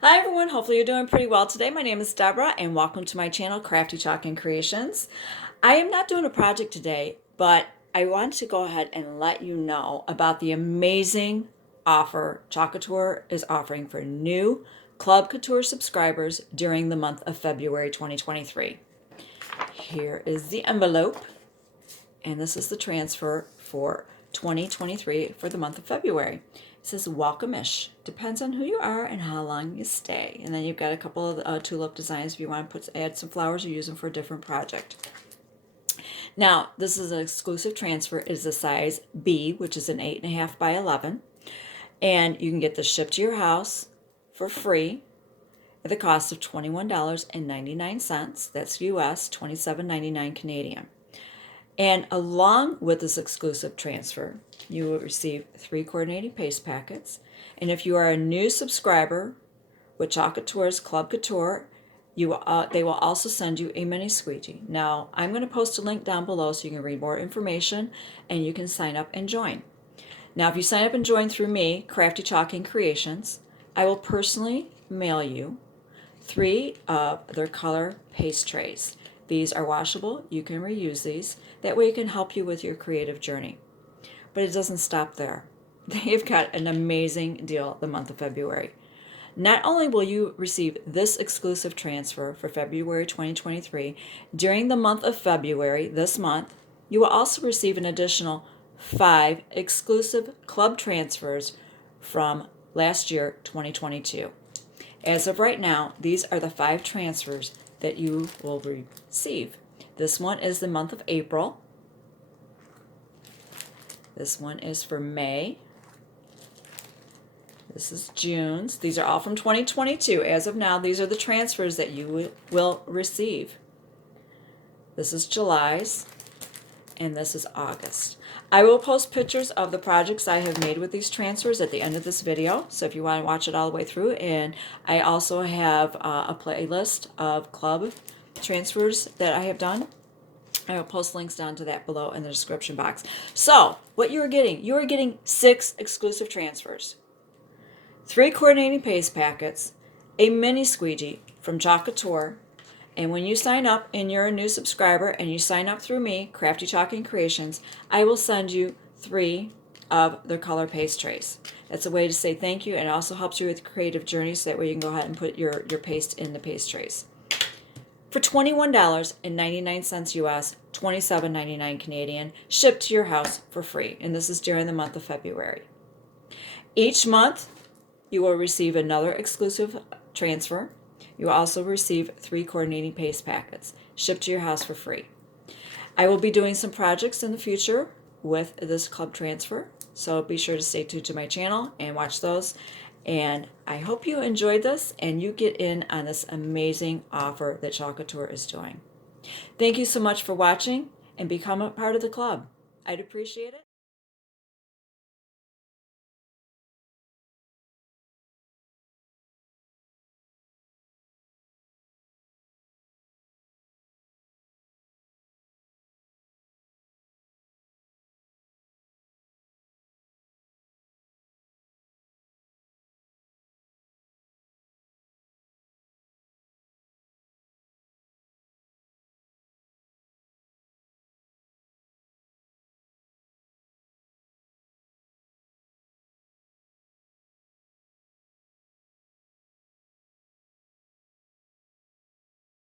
Hi everyone, hopefully you're doing pretty well today. My name is Deborah and welcome to my channel, Crafty Chalk Creations. I am not doing a project today, but I want to go ahead and let you know about the amazing offer Chalk Couture is offering for new Club Couture subscribers during the month of February 2023. Here is the envelope, and this is the transfer for 2023 for the month of February. It says welcome-ish. Depends on who you are and how long you stay. And then you've got a couple of tulip designs if you want to add some flowers or use them for a different project. Now, this is an exclusive transfer. It is a size B, which is an 8.5 by 11. And you can get this shipped to your house for free at the cost of $21.99. That's US, $27.99 Canadian. And along with this exclusive transfer, you will receive 3 coordinating paste packets. And if you are a new subscriber with Chalk Couture's Club Couture, they will also send you a mini squeegee. Now, I'm going to post a link down below so you can read more information and you can sign up and join. Now, if you sign up and join through me, Crafty Chalk Creations, I will personally mail you 3 of their color paste trays. These are washable. You can reuse these. That way it can help you with your creative journey. But it doesn't stop there. They've got an amazing deal the month of February. Not only will you receive this exclusive transfer for February 2023, during the month of February, this month, you will also receive an additional 5 exclusive club transfers from last year, 2022. As of right now, these are the 5 transfers that you will receive. This one is the month of April. This one is for May. This is June's. These are all from 2022. As of now, these are the transfers that you will receive. This is July's, and this is August. I will post pictures of the projects I have made with these transfers at the end of this video, so if you want to watch it all the way through. And I also have a playlist of club transfers that I have done. I will post links down to that below in the description box. So, what you are getting 6 exclusive transfers, 3 coordinating paste packets, a mini squeegee from Chalk Couture. And when you sign up and you're a new subscriber and you sign up through me, Crafty Chalk Creations, I will send you 3 of their color paste trays. That's a way to say thank you, and it also helps you with creative journeys, so that way you can go ahead and put your paste in the paste trays. For $21.99 US, $27.99 Canadian, shipped to your house for free. And this is during the month of February. Each month, you will receive another exclusive transfer. You will also receive 3 coordinating paste packets shipped to your house for free. I will be doing some projects in the future with this club transfer, so be sure to stay tuned to my channel and watch those. And I hope you enjoyed this and you get in on this amazing offer that Chalk Couture is doing. Thank you so much for watching, and become a part of the club. I'd appreciate it.